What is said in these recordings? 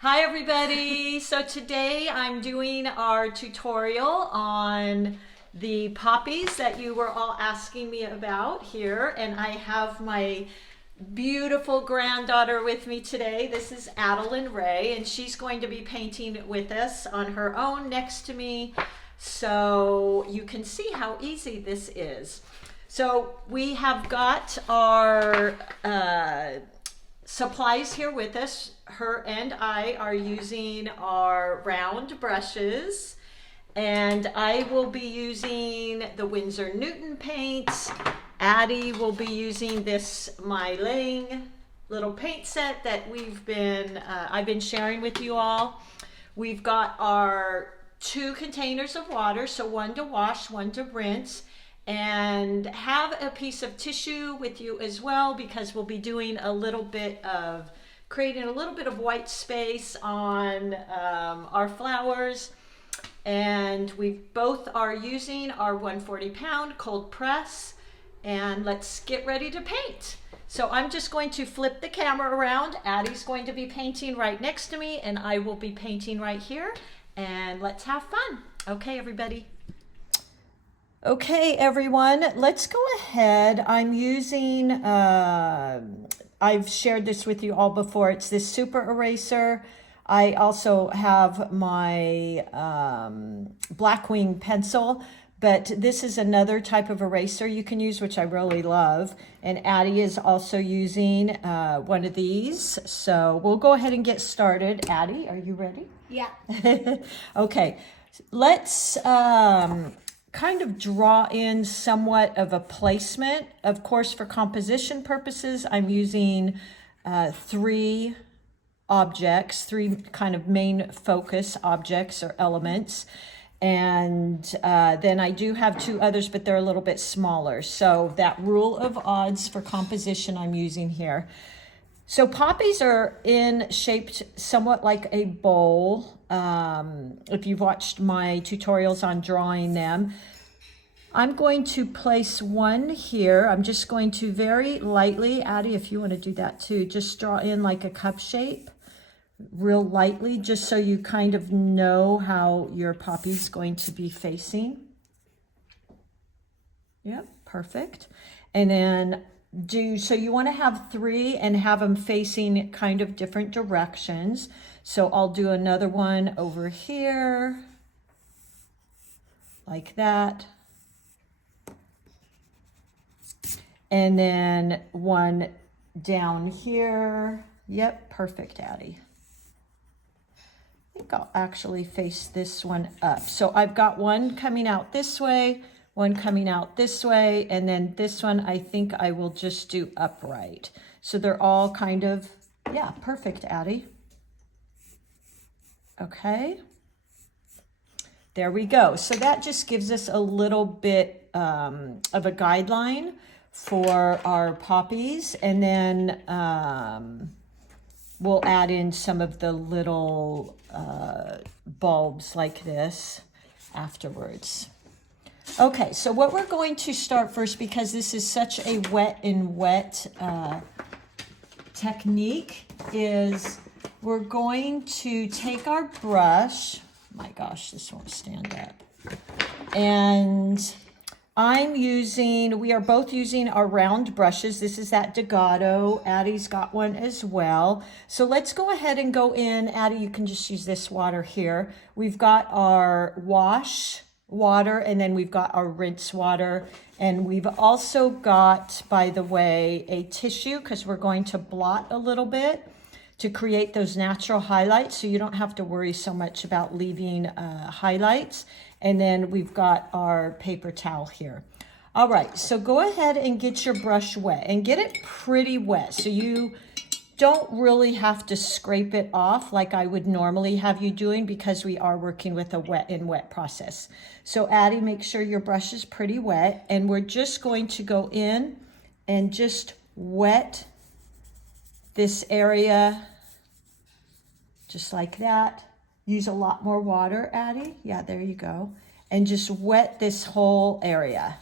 Hi everybody! So today I'm doing our tutorial on the poppies that you were all asking me about here, and I have my beautiful granddaughter with me today. This is Adeline Ray, and she's going to be painting with us on her own next to me, so you can see how easy this is. So we have got our supplies here with us. Her and I are using our round brushes, and I will be using the Winsor Newton paints. Addy will be using this MeiLiang little paint set that I've been sharing with you all. We've got our 2 containers of water, so 1 to wash, 1 to rinse, and have a piece of tissue with you as well, because we'll be doing creating a little bit of white space on our flowers. And we both are using our 140-pound cold press, and let's get ready to paint. So I'm just going to flip the camera around. Addie's going to be painting right next to me, and I will be painting right here, and let's have fun. Okay, everybody. Okay, everyone, let's go ahead. I'm using, I've shared this with you all before. It's this super eraser. I also have my Blackwing pencil, but this is another type of eraser you can use, which I really love. And Addie is also using one of these. So we'll go ahead and get started. Addie, are you ready? Yeah. Okay, let's kind of draw in somewhat of a placement. Of course, for composition purposes, I'm using 3 objects, 3 kind of main focus objects or elements. And then I do have 2 others, but they're a little bit smaller. So that rule of odds for composition I'm using here. So poppies are shaped somewhat like a bowl. If you've watched my tutorials on drawing them, I'm going to place one here. I'm just going to very lightly, Addie, if you want to do that too, just draw in like a cup shape, real lightly, just so you kind of know how your poppy's going to be facing. Yep, perfect. And then so you want to have 3 and have them facing kind of different directions. So I'll do another one over here, like that. And then one down here. Yep, perfect, Addie. I think I'll actually face this one up. So I've got one coming out this way, one coming out this way, and then this one I think I will just do upright. So they're all kind of, yeah, perfect, Addie. Okay. There we go. So that just gives us a little bit of a guideline for our poppies, and then we'll add in some of the little bulbs like this afterwards. Okay, so what we're going to start first, because this is such a wet in wet technique, is we're going to take our brush. My gosh, this won't stand up. And we are both using our round brushes. This is that Degado. Addie's got one as well. So let's go ahead and go in. Addie, you can just use this water here. We've got our wash water, and then we've got our rinse water. And we've also got, by the way, a tissue, because we're going to blot a little bit to create those natural highlights, so you don't have to worry so much about leaving highlights. And then we've got our paper towel here. All right, so go ahead and get your brush wet, and get it pretty wet, so you don't really have to scrape it off like I would normally have you doing, because we are working with a wet in wet process. So Addie, make sure your brush is pretty wet, and we're just going to go in and just wet this area just like that. Use a lot more water, Addie. Yeah, there you go. And just wet this whole area.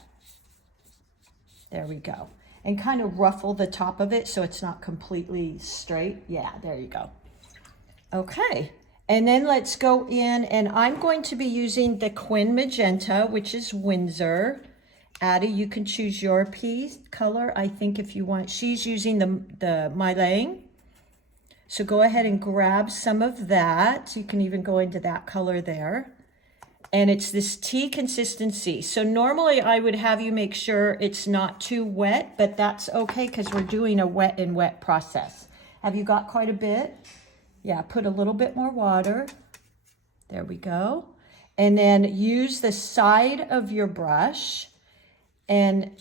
There we go. And kind of ruffle the top of it so it's not completely straight. Yeah, there you go. Okay. And then let's go in, and I'm going to be using the Quin Magenta, which is Winsor. Addy, you can choose your piece color, I think, if you want. She's using the MeiLang. So go ahead and grab some of that. You can even go into that color there. And it's this tea consistency. So normally I would have you make sure it's not too wet, but that's okay because we're doing a wet and wet process. Have you got quite a bit? Yeah, put a little bit more water. There we go. And then use the side of your brush and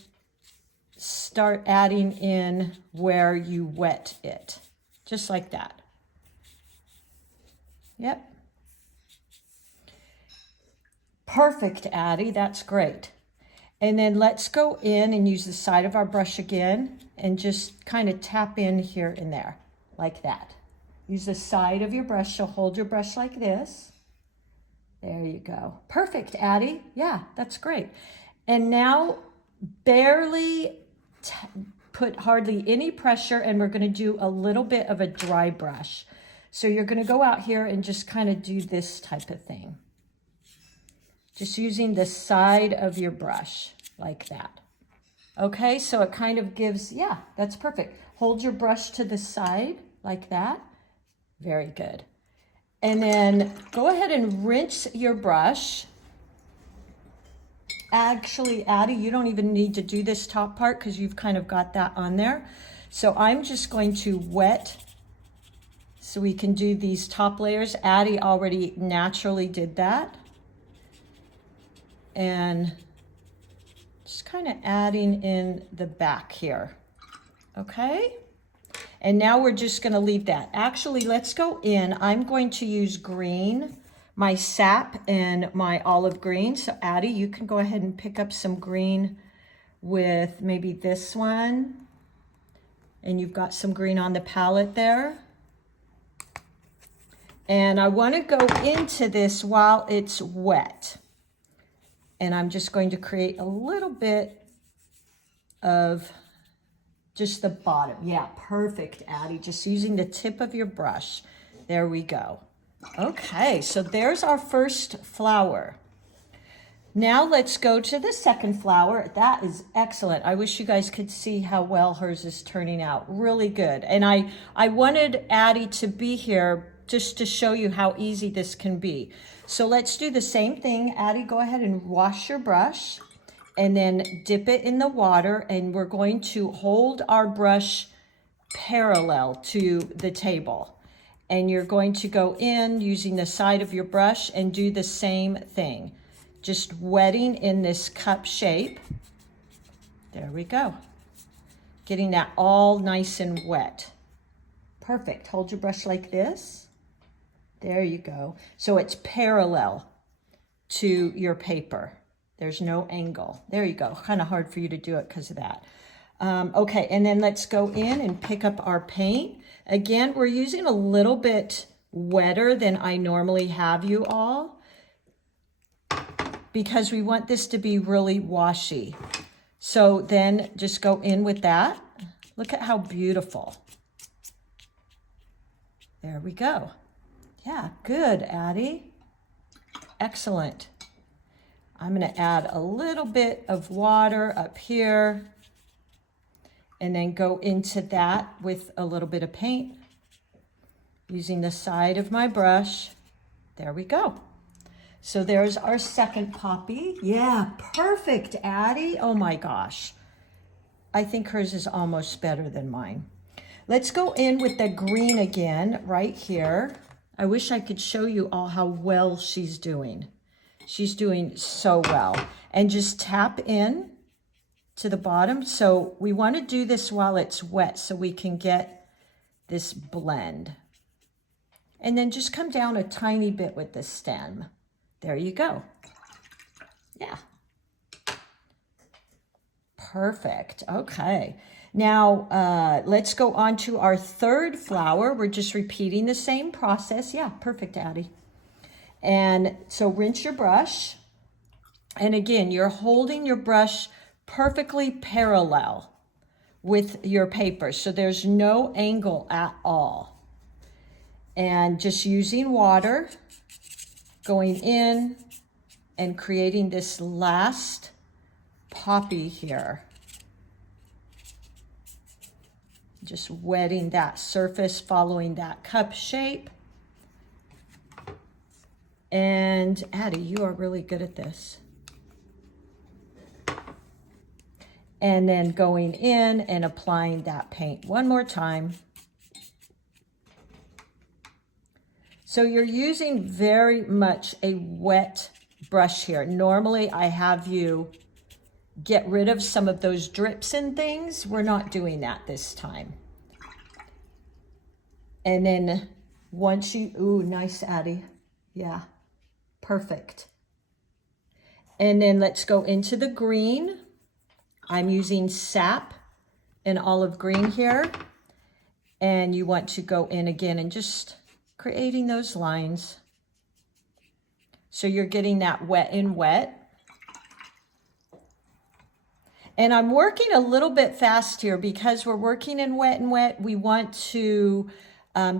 start adding in where you wet it. Just like that. Yep. Perfect, Addy, that's great. And then let's go in and use the side of our brush again and just kind of tap in here and there, like that. Use the side of your brush, so hold your brush like this. There you go. Perfect, Addy. Yeah, that's great. And now barely put hardly any pressure, and we're gonna do a little bit of a dry brush. So you're gonna go out here and just kind of do this type of thing. Just using the side of your brush like that. Okay, so it kind of gives, yeah, that's perfect. Hold your brush to the side like that. Very good. And then go ahead and rinse your brush. Actually, Addy, you don't even need to do this top part because you've kind of got that on there. So I'm just going to wet so we can do these top layers. Addy already naturally did that. And just kind of adding in the back here, okay? And now we're just gonna leave that. Actually, let's go in. I'm going to use green, my sap and my olive green. So Addy, you can go ahead and pick up some green with maybe this one. And you've got some green on the palette there. And I wanna go into this while it's wet. And I'm just going to create a little bit of just the bottom. Yeah, perfect, Addy. Just using the tip of your brush. There we go. Okay, so there's our first flower. Now let's go to the second flower. That is excellent. I wish you guys could see how well hers is turning out. Really good. And I wanted Addy to be here just to show you how easy this can be. So let's do the same thing. Addy, go ahead and wash your brush and then dip it in the water, and we're going to hold our brush parallel to the table. And you're going to go in using the side of your brush and do the same thing. Just wetting in this cup shape. There we go. Getting that all nice and wet. Perfect. Hold your brush like this. There you go. So it's parallel to your paper. There's no angle. There you go. Kind of hard for you to do it because of that. Okay, and then let's go in and pick up our paint. Again, we're using a little bit wetter than I normally have you all because we want this to be really washy. So then just go in with that. Look at how beautiful. There we go. Yeah, good, Addy. Excellent. I'm going to add a little bit of water up here and then go into that with a little bit of paint using the side of my brush. There we go. So there's our second poppy. Yeah, perfect, Addy. Oh my gosh. I think hers is almost better than mine. Let's go in with the green again right here. I wish I could show you all how well she's doing. She's doing so well. And just tap in to the bottom. So we want to do this while it's wet so we can get this blend. And then just come down a tiny bit with the stem. There you go. Yeah. Perfect. Okay. Now, let's go on to our third flower. We're just repeating the same process. Yeah, perfect, Addy. And so rinse your brush. And again, you're holding your brush perfectly parallel with your paper. So there's no angle at all. and just using water, going in and creating this last poppy here. Just wetting that surface, following that cup shape. And Addy, you are really good at this. And then going in and applying that paint one more time. So you're using very much a wet brush here. Normally I have you get rid of some of those drips and things. We're not doing that this time. And then once you, ooh, nice, Addy. Yeah, perfect. And then let's go into the green. I'm using sap and olive green here. And you want to go in again and just creating those lines. So you're getting that wet in wet. And I'm working a little bit fast here because we're working in wet and wet. We want to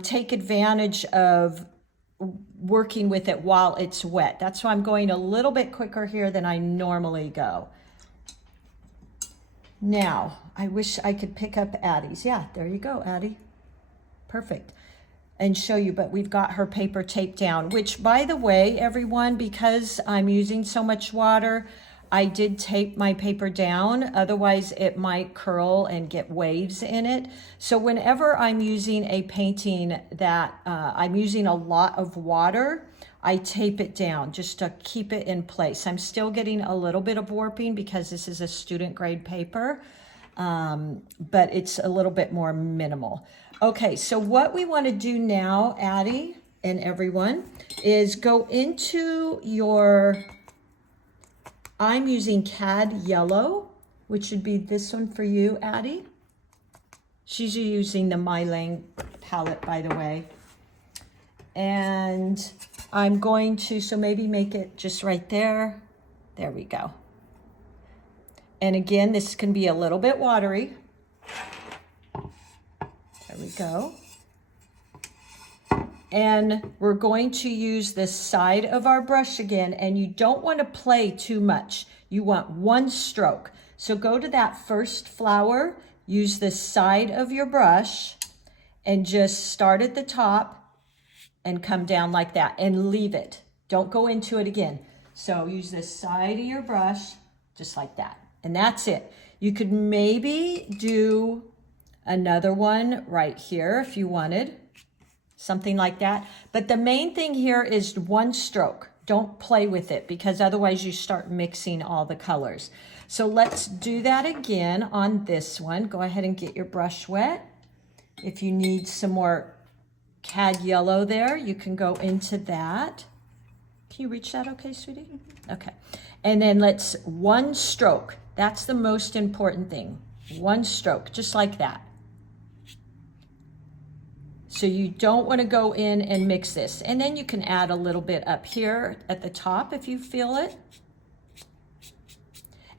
take advantage of working with it while it's wet. That's why I'm going a little bit quicker here than I normally go. Now, I wish I could pick up Addy's. Yeah, there you go, Addy. Perfect. And show you, but we've got her paper taped down, which, by the way, everyone, because I'm using so much water, I did tape my paper down. Otherwise, it might curl and get waves in it. So whenever I'm using a painting that I'm using a lot of water, I tape it down just to keep it in place. I'm still getting a little bit of warping because this is a student grade paper, but it's a little bit more minimal. Okay, so what we want to do now, Addy and everyone, is go into your, I'm using Cad Yellow, which would be this one for you, Addy. She's using the MeiLang palette, by the way. And I'm going to, so maybe make it just right there. There we go. And again, this can be a little bit watery. There we go. And we're going to use the side of our brush again, and you don't want to play too much. You want one stroke. So go to that first flower, use the side of your brush, and just start at the top and come down like that and leave it. Don't go into it again. So use the side of your brush just like that. And that's it. You could maybe do another one right here if you wanted, something like that. But the main thing here is one stroke. Don't play with it because otherwise you start mixing all the colors. So let's do that again on this one. Go ahead and get your brush wet. If you need some more Cad Yellow there, you can go into that. Can you reach that okay, sweetie? Okay. And then let's one stroke. That's the most important thing. One stroke, just like that. So you don't want to go in and mix this. And then you can add a little bit up here at the top if you feel it.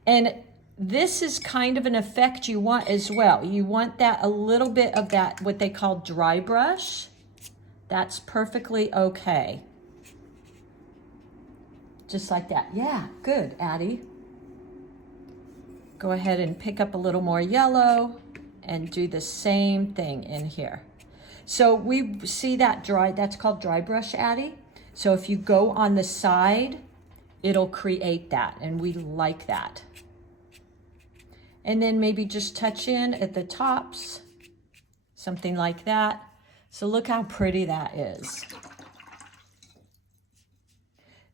And this is kind of an effect you want as well. You want that, a little bit of that, what they call dry brush. That's perfectly okay. Just like that. Yeah, good, Addy. Go ahead and pick up a little more yellow and do the same thing in here. So we see that dry, that's called dry brush, Addy. So if you go on the side, it'll create that, and we like that. And then maybe just touch in at the tops, something like that. So look how pretty that is.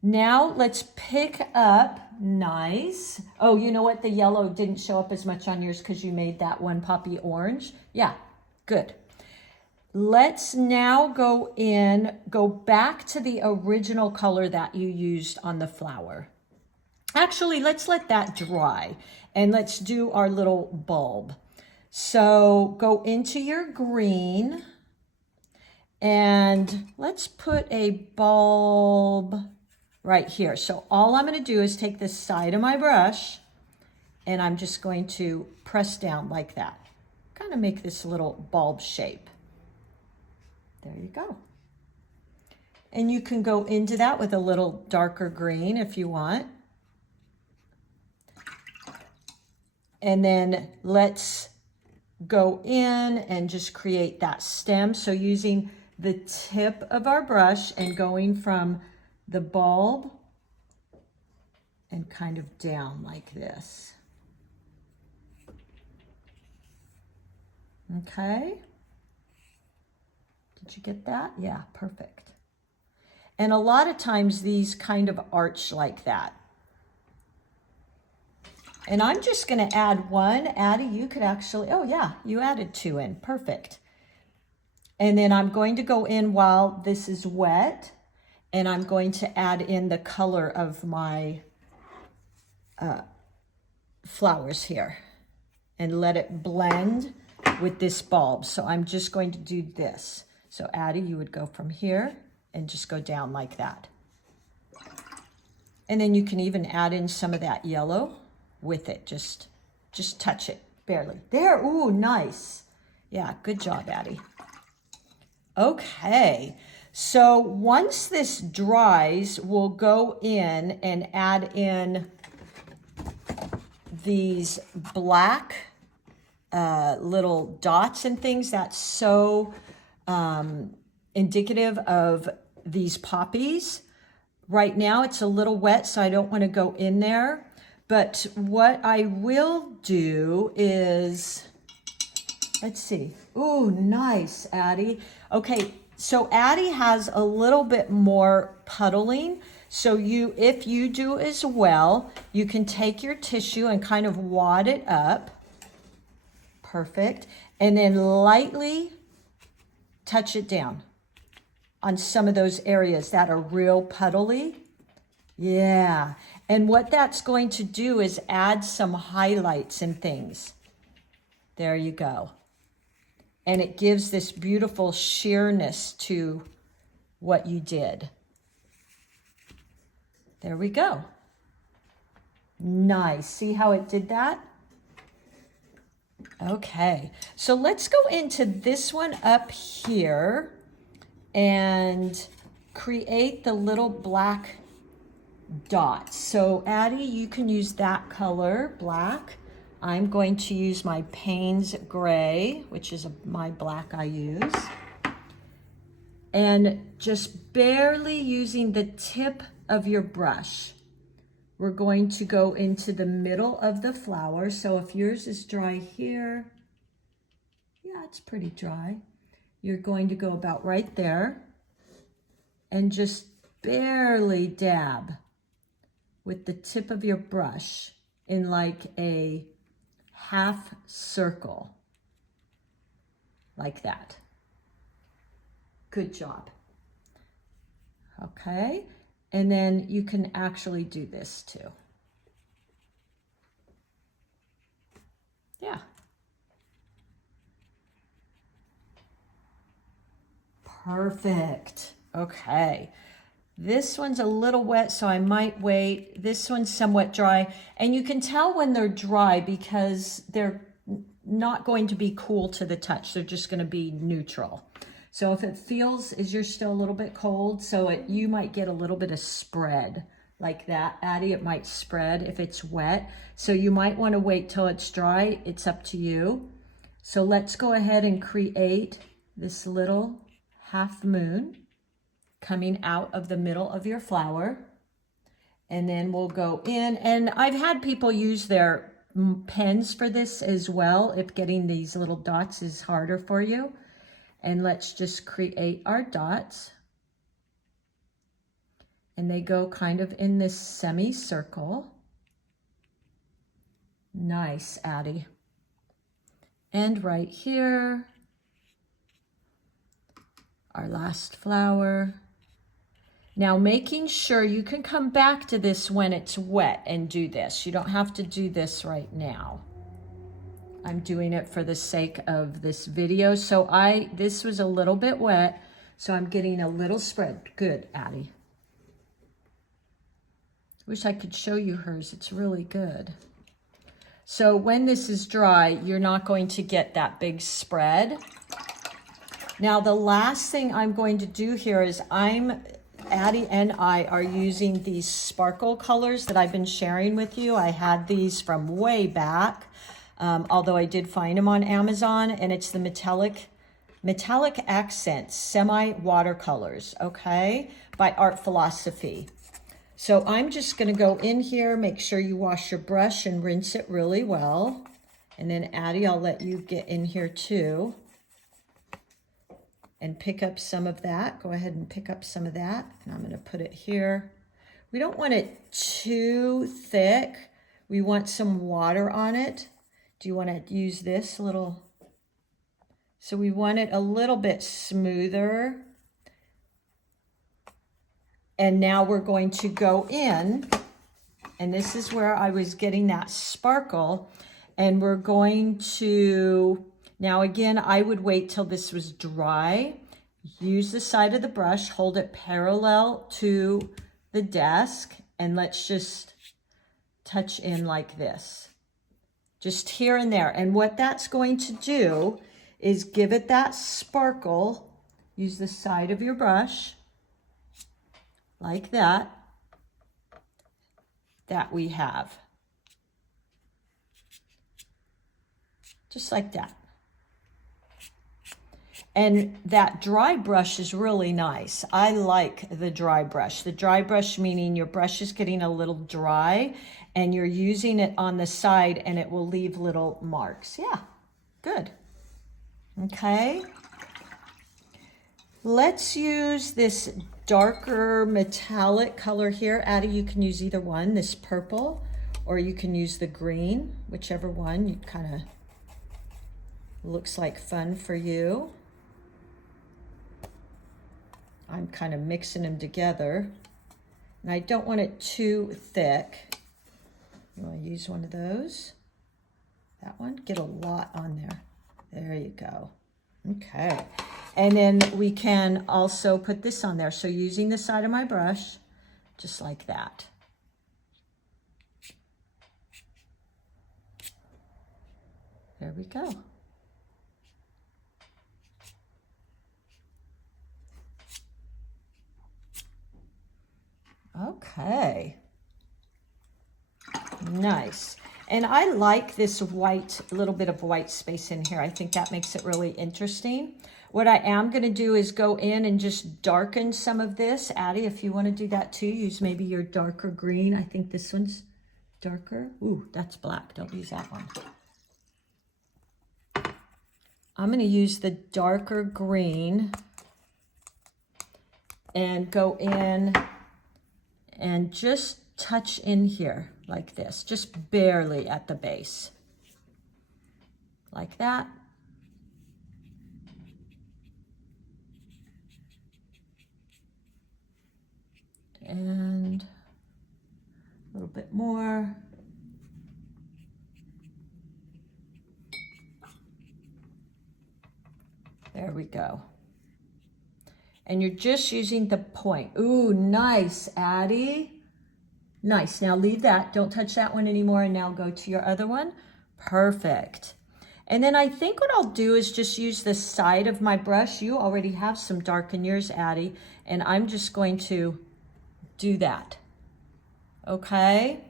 Now let's pick up, nice. Oh, you know what? The yellow didn't show up as much on yours because you made that one poppy orange. Yeah, good. Let's now go in, go back to the original color that you used on the flower. Actually, let's let that dry and let's do our little bulb. So go into your green and let's put a bulb right here. So all I'm going to do is take the side of my brush and I'm just going to press down like that. Kind of make this little bulb shape. There you go. And you can go into that with a little darker green if you want. And then let's go in and just create that stem. So using the tip of our brush and going from the bulb and kind of down like this. Okay. Did you get that? Yeah, perfect. And a lot of times these kind of arch like that. And I'm just going to add one. Addy, you could actually, oh yeah, you added 2 in. Perfect. And then I'm going to go in while this is wet, and I'm going to add in the color of my flowers here and let it blend with this bulb. So I'm just going to do this. So Addy, you would go from here and just go down like that. And then you can even add in some of that yellow with it. Just touch it barely. There, ooh, nice. Yeah, good job, Addy. Okay, so once this dries, we'll go in and add in these black little dots and things. That's so indicative of these poppies. Right now it's a little wet, so I don't want to go in there. But what I will do is, let's see. Ooh, nice, Addy. Okay, so Addy has a little bit more puddling. So if you do as well, you can take your tissue and kind of wad it up. Perfect. And then lightly touch it down on some of those areas that are real puddly. Yeah. And what that's going to do is add some highlights and things. There you go. And it gives this beautiful sheerness to what you did. There we go. Nice. See how it did that? Okay, so let's go into this one up here and create the little black dots. So Addy, you can use that color, black. I'm going to use my Payne's Gray, which is my black I use. And just barely using the tip of your brush, we're going to go into the middle of the flower. So if yours is dry here, yeah, it's pretty dry. You're going to go about right there and just barely dab with the tip of your brush in like a half circle, like that. Good job. Okay. And then you can actually do this too. Yeah. Perfect. Okay. This one's a little wet, so I might wait. This one's somewhat dry. And you can tell when they're dry because they're not going to be cool to the touch. They're just going to be neutral. So if it feels as you're still a little bit cold, so you might get a little bit of spread like that. Addy, it might spread if it's wet. So you might want to wait till it's dry. It's up to you. So let's go ahead and create this little half moon coming out of the middle of your flower. And then we'll go in, and I've had people use their pens for this as well if getting these little dots is harder for you. And let's just create our dots. And they go kind of in this semicircle. Nice, Addy. And right here, our last flower. Now making sure you can come back to this when it's wet and do this. You don't have to do this right now. I'm doing it for the sake of this video. So this was a little bit wet, so I'm getting a little spread. Good, Addy. Wish I could show you hers. It's really good. So when this is dry, you're not going to get that big spread. Now the last thing I'm going to do here is I'm Addy and I are using these sparkle colors that I've been sharing with you. I had these from way back, although I did find them on Amazon, and it's the metallic accents, semi-watercolors, okay, by Art Philosophy. So I'm just going to go in here, make sure you wash your brush and rinse it really well. And then Addy, I'll let you get in here too and pick up some of that. Go ahead and pick up some of that. And I'm going to put it here. We don't want it too thick. We want some water on it. Do you want to use this little? So we want it a little bit smoother. And now we're going to go in, and this is where I was getting that sparkle. And we're going to, now again, I would wait till this was dry. Use the side of the brush, hold it parallel to the desk, and let's just touch in like this. Just here and there. And what that's going to do is give it that sparkle. Use the side of your brush. Like that we have. Just like that. And that dry brush is really nice. I like the dry brush. The dry brush meaning your brush is getting a little dry and you're using it on the side and it will leave little marks. Yeah, good. Okay. Let's use this darker metallic color here. Addy, you can use either one, this purple, or you can use the green, whichever one you kind of looks like fun for you. I'm kind of mixing them together. And I don't want it too thick. You want to use one of those? That one? Get a lot on there. There you go. Okay. And then we can also put this on there. So using the side of my brush, just like that. There we go. Okay. Nice. And I like this white, little bit of white space in here. I think that makes it really interesting. What I am going to do is go in and just darken some of this. Addy, if you want to do that too, use maybe your darker green. I think this one's darker. Ooh, that's black. Don't use that one. I'm going to use the darker green and go in and just touch in here like this, just barely at the base, like that. And a little bit more. There we go. And you're just using the point. Ooh, nice, Addy. Nice. Now leave that. Don't touch that one anymore. And now go to your other one. Perfect. And then I think what I'll do is just use the side of my brush. You already have some dark in yours, Addy. And I'm just going to do that. Okay.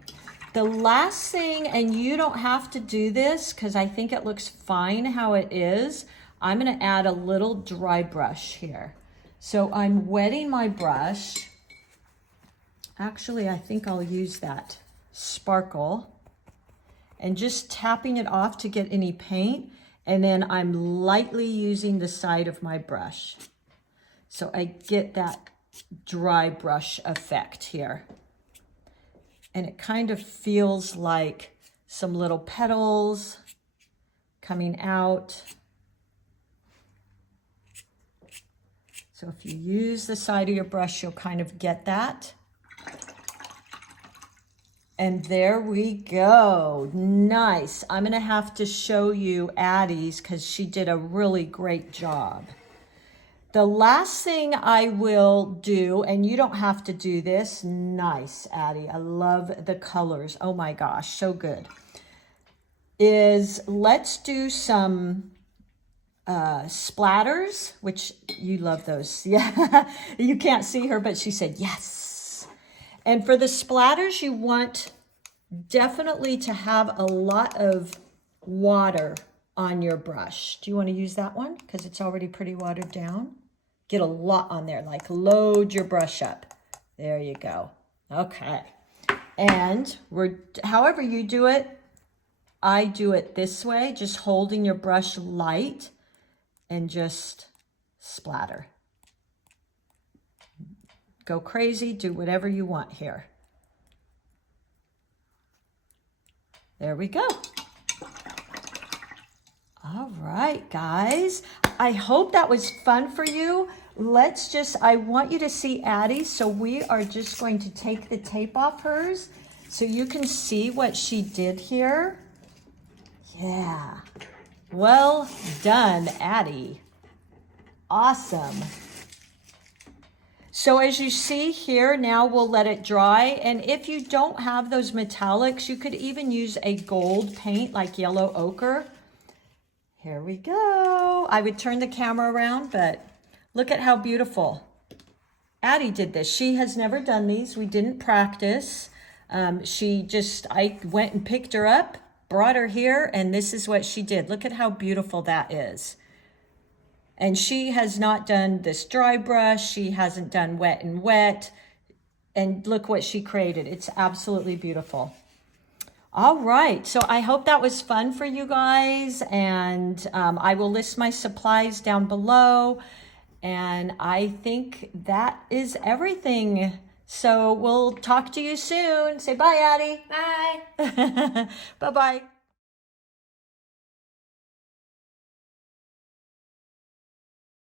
The last thing, and you don't have to do this because I think it looks fine how it is. I'm going to add a little dry brush here. So I'm wetting my brush. Actually, I think I'll use that sparkle and just tapping it off to get any paint. And then I'm lightly using the side of my brush. So I get that dry brush effect here. And it kind of feels like some little petals coming out. So if you use the side of your brush, you'll kind of get that. And there we go. Nice. I'm going to have to show you Addy's because she did a really great job. The last thing I will do, and you don't have to do this. Nice, Addy. I love the colors. Oh my gosh, so good. Is let's do some splatters, which you love those. Yeah, you can't see her, but she said yes. And for the splatters, you want definitely to have a lot of water on your brush. Do you want to use that one? Because it's already pretty watered down. Get a lot on there, like load your brush up. There you go. Okay. And however you do it, I do it this way, just holding your brush light and just splatter. Go crazy, do whatever you want here. There we go. All right, guys. I hope that was fun for you. I want you to see Addy, so we are just going to take the tape off hers so you can see what she did here. Yeah. Well done, Addy. Awesome. So as you see here, now we'll let it dry. And if you don't have those metallics, you could even use a gold paint like yellow ochre. Here we go. I would turn the camera around, but look at how beautiful. Addy did this. She has never done these. We didn't practice. I went and picked her up, brought her here, and this is what she did. Look at how beautiful that is. And she has not done this dry brush. She hasn't done wet and wet. And look what she created. It's absolutely beautiful. All right, so I hope that was fun for you guys, and I will list my supplies down below, and I think that is everything. So we'll talk to you soon. Say bye, Addy. Bye. Bye-bye.